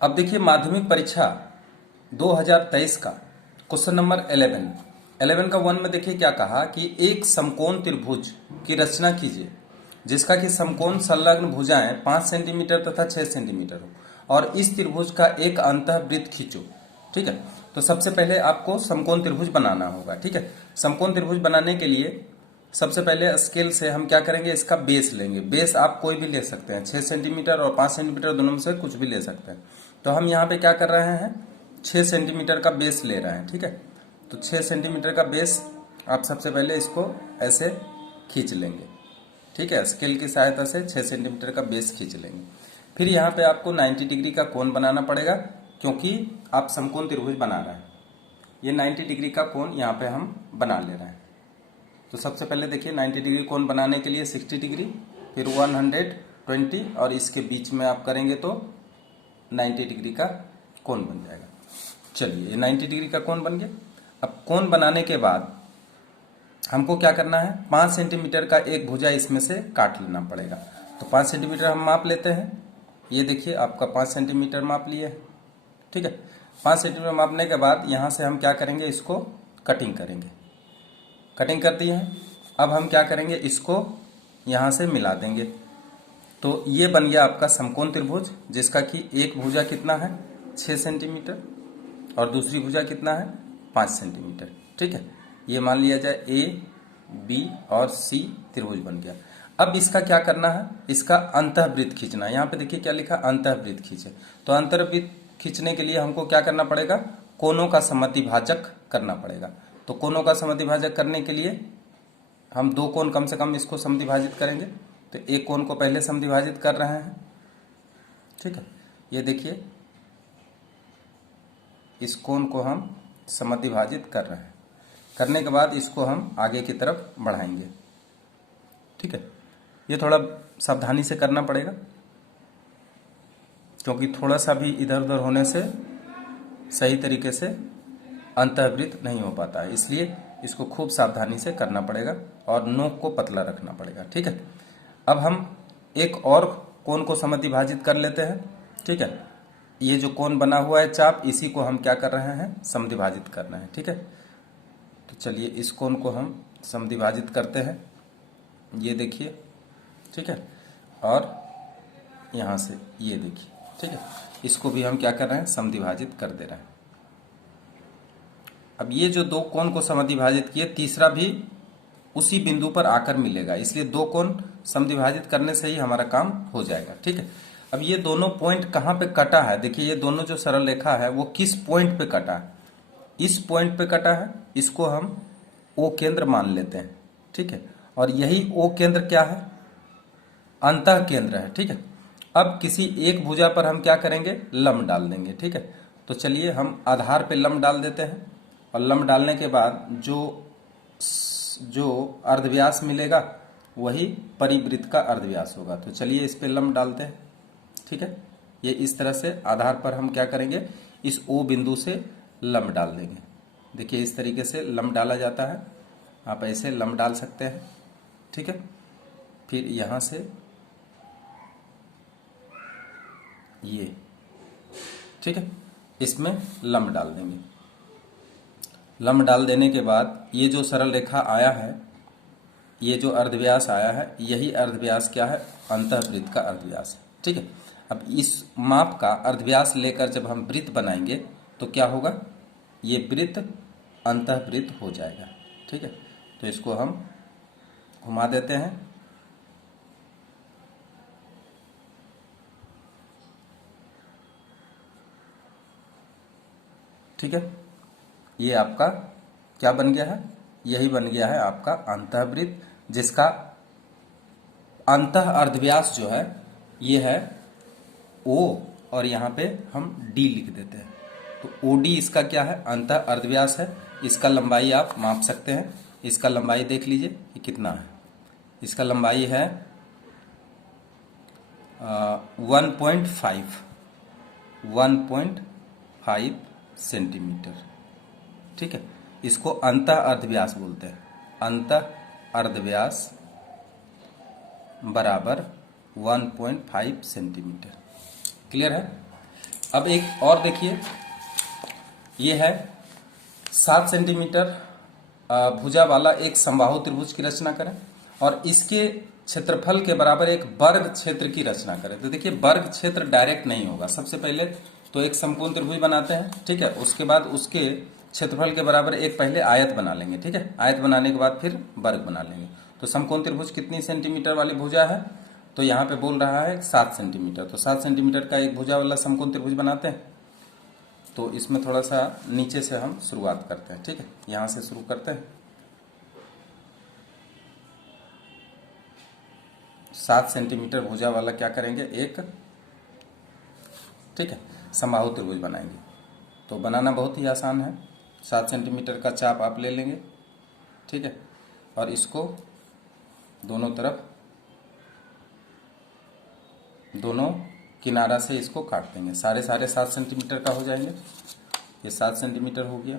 अब देखिए माध्यमिक परीक्षा 2023 का क्वेश्चन नंबर 11 का 1 में देखिए क्या कहा कि एक समकोण त्रिभुज की रचना कीजिए जिसका कि समकोण संलग्न भुजाएं 5 सेंटीमीटर तथा 6 सेंटीमीटर हो और इस त्रिभुज का एक अंतःवृत्त खींचो। ठीक है, तो सबसे पहले आपको समकोण त्रिभुज बनाना होगा। ठीक है, समकोण त्रिभुज बनाने के लिए सबसे पहले स्केल से हम क्या करेंगे, इसका बेस लेंगे। बेस आप कोई भी ले सकते हैं, 6 सेंटीमीटर और 5 सेंटीमीटर दोनों में से कुछ भी ले सकते हैं। तो हम यहाँ पे क्या कर रहे हैं, 6 सेंटीमीटर का बेस ले रहे हैं। ठीक है, तो 6 सेंटीमीटर का बेस आप सबसे पहले इसको ऐसे खींच लेंगे। ठीक है, स्केल की सहायता से 6 सेंटीमीटर का बेस खींच लेंगे। फिर यहाँ पे आपको 90 डिग्री का कोण बनाना पड़ेगा क्योंकि आप समकोण त्रिभुज बना रहे हैं। ये 90 डिग्री का कोण यहाँ पे हम बना ले रहे हैं। तो सबसे पहले देखिए 90 डिग्री कोण बनाने के लिए 60 डिग्री, फिर 120 और इसके बीच में आप करेंगे तो 90 डिग्री का कोण बन जाएगा। चलिए, ये 90 डिग्री का कोण बन गया। अब कोण बनाने के बाद हमको क्या करना है, 5 सेंटीमीटर का एक भुजा इसमें से काट लेना पड़ेगा। तो 5 सेंटीमीटर हम माप लेते हैं। ये देखिए आपका 5 सेंटीमीटर माप लिए है। ठीक है, 5 सेंटीमीटर मापने के बाद यहाँ से हम क्या करेंगे, इसको कटिंग करेंगे। कटिंग कर दी है। अब हम क्या करेंगे, इसको यहाँ से मिला देंगे। तो ये बन गया आपका समकोण त्रिभुज जिसका कि एक भुजा कितना है 6 सेंटीमीटर और दूसरी भुजा कितना है 5 सेंटीमीटर। ठीक है, ये मान लिया जाए ए बी और सी त्रिभुज बन गया। अब इसका क्या करना है, इसका अंतःवृत्त खींचना है। यहाँ पे देखिए क्या लिखा, अंतःवृत्त खींचे। तो अंतःवृत्त खींचने के लिए हमको क्या करना पड़ेगा, कोनों का समद्विभाजक करना पड़ेगा। तो कोनों का समद्विभाजक करने के लिए हम दो कोण कम से कम इसको समद्विभाजित करेंगे। तो एक कोण को पहले समद्विभाजित कर रहे हैं। ठीक है, ये देखिए इस कोण को हम समद्विभाजित कर रहे हैं। करने के बाद इसको हम आगे की तरफ बढ़ाएंगे। ठीक है, ये थोड़ा सावधानी से करना पड़ेगा क्योंकि थोड़ा सा भी इधर उधर होने से सही तरीके से अंतःवृत्त नहीं हो पाता है, इसलिए इसको खूब सावधानी से करना पड़ेगा और नोक को पतला रखना पड़ेगा। ठीक है, अब हम एक और कोण को समद्विभाजित कर लेते हैं। ठीक है, ये जो कोण बना हुआ है चाप, इसी को हम क्या कर रहे हैं, समद्विभाजित करना है। ठीक है, तो चलिए इस कोण को हम समद्विभाजित करते हैं। ये देखिए, ठीक है, और यहाँ से ये देखिए। ठीक है, इसको भी हम क्या कर रहे हैं, समद्विभाजित कर दे रहे हैं। अब ये जो दो कोण को समद्विभाजित किए, तीसरा भी उसी बिंदु पर आकर मिलेगा, इसलिए दो कोण समद्विभाजित करने से ही हमारा काम हो जाएगा। ठीक है, अब ये दोनों पॉइंट कहाँ पे कटा है, देखिए ये दोनों जो सरल रेखा है वो किस पॉइंट पे कटा है, इस पॉइंट पे कटा है। इसको हम ओ केंद्र मान लेते हैं। ठीक है, और यही ओ केंद्र क्या है, अंतः केंद्र है। ठीक है, अब किसी एक भुजा पर हम क्या करेंगे, लंब डाल देंगे। ठीक है, तो चलिए हम आधार पे लंब डाल देते हैं और लंब डालने के बाद जो अर्धव्यास मिलेगा वही परिवृत्त का अर्धव्यास होगा। तो चलिए इस पे लंब डालते हैं। ठीक है, ये इस तरह से आधार पर हम क्या करेंगे, इस ओ बिंदु से लंब डाल देंगे। देखिए इस तरीके से लंब डाला जाता है, आप ऐसे लंब डाल सकते हैं। ठीक है, फिर यहाँ से ये, ठीक है, इसमें लंब डाल देंगे। लंब डाल देने के बाद ये जो सरल रेखा आया है, ये जो अर्धव्यास आया है, यही अर्धव्यास क्या है, अंतःवृत्त का अर्धव्यास है। ठीक है, अब इस माप का अर्धव्यास लेकर जब हम वृत्त बनाएंगे तो क्या होगा, ये वृत्त अंतःवृत्त हो जाएगा। ठीक है, तो इसको हम घुमा देते हैं। ठीक है, ये आपका क्या बन गया है, यही बन गया है आपका अंतःवृत्त, जिसका अंतः अर्धव्यास जो है ये है ओ और यहाँ पे हम डी लिख देते हैं। तो ओडी इसका क्या है, अंतः अर्धव्यास है। इसका लंबाई आप माप सकते हैं। इसका लंबाई देख लीजिए ये कितना है, इसका लंबाई है 1.5 सेंटीमीटर। ठीक है, इसको अंतः अर्धव्यास बोलते हैं। अंतः अर्धव्यास बराबर 1.5 सेंटीमीटर। क्लियर है। अब एक और देखिए, ये है 7 सेंटीमीटर भुजा वाला एक समबाहु त्रिभुज की रचना करें और इसके क्षेत्रफल के बराबर एक वर्ग क्षेत्र की रचना करें। तो देखिए वर्ग क्षेत्र डायरेक्ट नहीं होगा, सबसे पहले तो एक समकोण त्रिभुज बनाते हैं, ठीक है। उसके बाद उसके क्षेत्रफल के बराबर एक पहले आयत बना लेंगे, ठीक है। आयत बनाने के बाद फिर वर्ग बना लेंगे। तो समकोण त्रिभुज कितनी सेंटीमीटर वाली भुजा है, तो यहाँ पे बोल रहा है 7 सेंटीमीटर। तो 7 सेंटीमीटर का एक भुजा वाला समकोण त्रिभुज बनाते हैं। तो इसमें थोड़ा सा नीचे से हम शुरुआत करते हैं, ठीक है। यहाँ से शुरू करते हैं। 7 सेंटीमीटर भुजा वाला क्या करेंगे, एक, ठीक है, समबाहु त्रिभुज बनाएंगे। तो बनाना बहुत ही आसान है। 7 सेंटीमीटर का चाप आप ले लेंगे, ठीक है, और इसको दोनों तरफ, दोनों किनारा से इसको काट देंगे। सारे 7 सेंटीमीटर का हो जाएंगे। ये 7 सेंटीमीटर हो गया,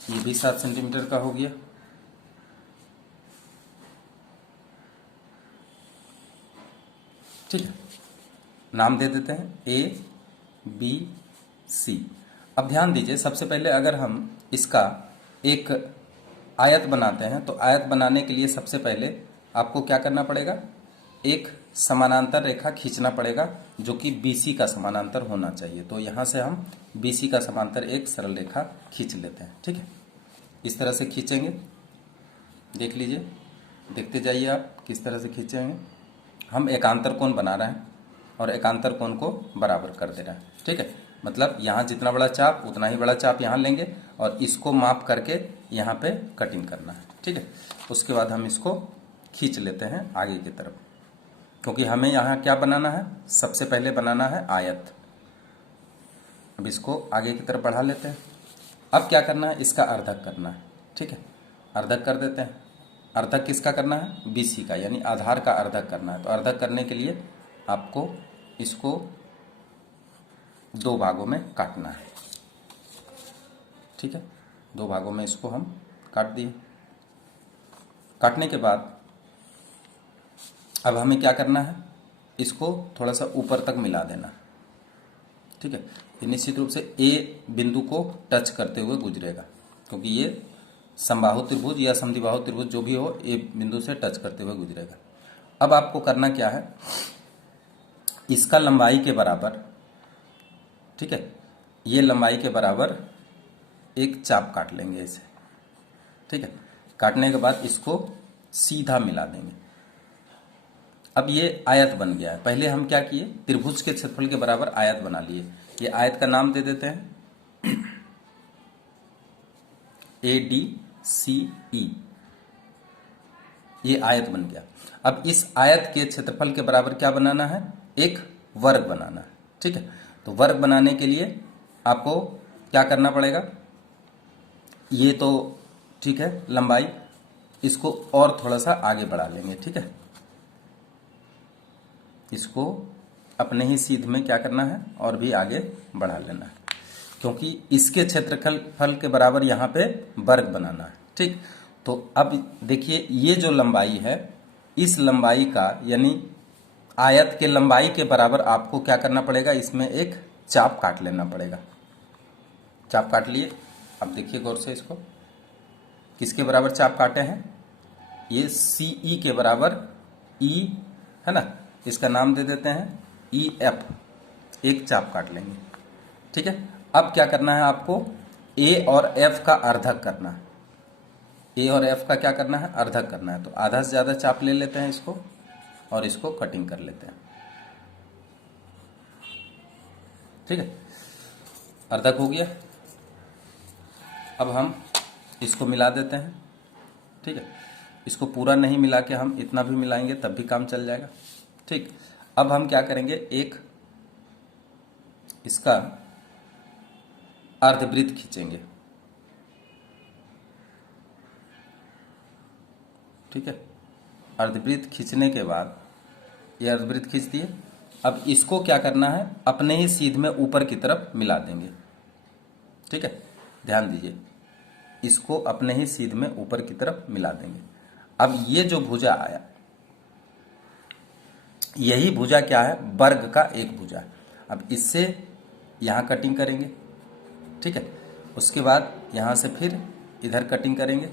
ये भी 7 सेंटीमीटर का हो गया, ठीक है। नाम दे देते हैं ABC। अब ध्यान दीजिए, सबसे पहले अगर हम इसका एक आयत बनाते हैं तो आयत बनाने के लिए सबसे पहले आपको क्या करना पड़ेगा, एक समानांतर रेखा खींचना पड़ेगा जो कि BC का समानांतर होना चाहिए। तो यहाँ से हम BC का समांतर एक सरल रेखा खींच लेते हैं, ठीक है। इस तरह से खींचेंगे, देख लीजिए, देखते जाइए आप किस तरह से खींचेंगे। हम एकांतर कोण बना रहे हैं और एकांतर कोण को बराबर कर दे रहे हैं, ठीक है। मतलब यहाँ जितना बड़ा चाप उतना ही बड़ा चाप यहाँ लेंगे और इसको माप करके यहाँ पे कटिंग करना है, ठीक है। उसके बाद हम इसको खींच लेते हैं आगे की तरफ, क्योंकि हमें यहाँ क्या बनाना है, सबसे पहले बनाना है आयत। अब इसको आगे की तरफ बढ़ा लेते हैं। अब क्या करना है, इसका अर्धक करना है, ठीक है। अर्धक कर देते हैं। अर्धक किसका करना है, BC का, यानी आधार का अर्धक करना है। तो अर्धक करने के लिए आपको इसको 2 भागों में काटना है, ठीक है। 2 भागों में इसको हम काट दिए। काटने के बाद अब हमें क्या करना है, इसको थोड़ा सा ऊपर तक मिला देना, ठीक है। ये निश्चित रूप से A बिंदु को टच करते हुए गुजरेगा, क्योंकि ये समबाहु त्रिभुज या समद्विबाहु त्रिभुज जो भी हो, A बिंदु से टच करते हुए गुजरेगा। अब आपको करना क्या है, इसका लंबाई के बराबर, ठीक है, ये लंबाई के बराबर एक चाप काट लेंगे इसे, ठीक है। काटने के बाद इसको सीधा मिला देंगे। अब ये आयत बन गया है। पहले हम क्या किए, त्रिभुज के क्षेत्रफल के बराबर आयत बना लिए। ये आयत का नाम दे देते हैं ADCE। ये आयत बन गया। अब इस आयत के क्षेत्रफल के बराबर क्या बनाना है, एक वर्ग बनाना है, ठीक है। तो वर्ग बनाने के लिए आपको क्या करना पड़ेगा, ये तो ठीक है लंबाई, इसको और थोड़ा सा आगे बढ़ा लेंगे, ठीक है। इसको अपने ही सीध में क्या करना है, और भी आगे बढ़ा लेना है, क्योंकि इसके क्षेत्रफल के बराबर यहाँ पे वर्ग बनाना है, ठीक। तो अब देखिए, ये जो लंबाई है, इस लंबाई का यानी आयत के लंबाई के बराबर आपको क्या करना पड़ेगा, इसमें एक चाप काट लेना पड़ेगा। चाप काट लिए। अब देखिए गौर से इसको, किसके बराबर चाप काटे हैं, ये CE के बराबर E है ना, इसका नाम दे देते हैं EF। एक चाप काट लेंगे, ठीक है। अब क्या करना है आपको, A और F का अर्धक करना है। A और F का क्या करना है, अर्धक करना है। तो आधा से ज़्यादा चाप ले लेते हैं इसको और इसको कटिंग कर लेते हैं, ठीक है। अर्धक हो गया। अब हम इसको मिला देते हैं, ठीक है। इसको पूरा नहीं मिला के हम इतना भी मिलाएंगे तब भी काम चल जाएगा, ठीक। अब हम क्या करेंगे, एक इसका अर्धवृत्त खींचेंगे, ठीक है। अर्धवृत्त खींचने के बाद ये अर्धवृत्त खींच दिए। अब इसको क्या करना है, अपने ही सीध में ऊपर की तरफ मिला देंगे, ठीक है। ध्यान दीजिए, इसको अपने ही सीध में ऊपर की तरफ मिला देंगे। अब ये जो भुजा आया, यही भुजा क्या है, वर्ग का एक भुजा। अब इससे यहाँ कटिंग करेंगे, ठीक है। उसके बाद यहाँ से फिर इधर कटिंग करेंगे,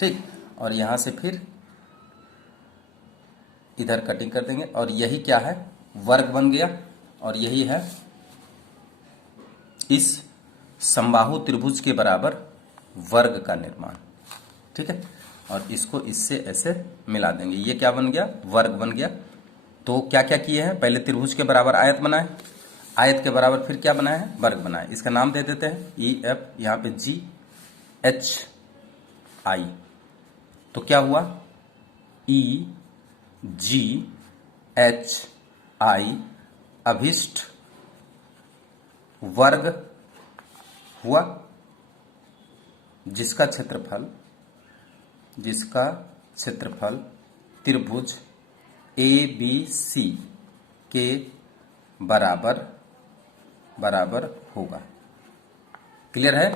ठीक, और यहाँ से फिर इधर कटिंग कर देंगे, और यही क्या है, वर्ग बन गया। और यही है इस समबाहु त्रिभुज के बराबर वर्ग का निर्माण, ठीक है। और इसको इससे ऐसे मिला देंगे, ये क्या बन गया, वर्ग बन गया। तो क्या क्या किए हैं, पहले त्रिभुज के बराबर आयत बनाए, आयत के बराबर फिर क्या बनाया है, वर्ग बनाए। इसका नाम दे देते हैं ई एफ, यहाँ पे जी एच आई। तो क्या हुआ, ई जी एच आई अभिष्ट वर्ग हुआ, जिसका क्षेत्रफल त्रिभुज ए बी सी के बराबर होगा। क्लियर है।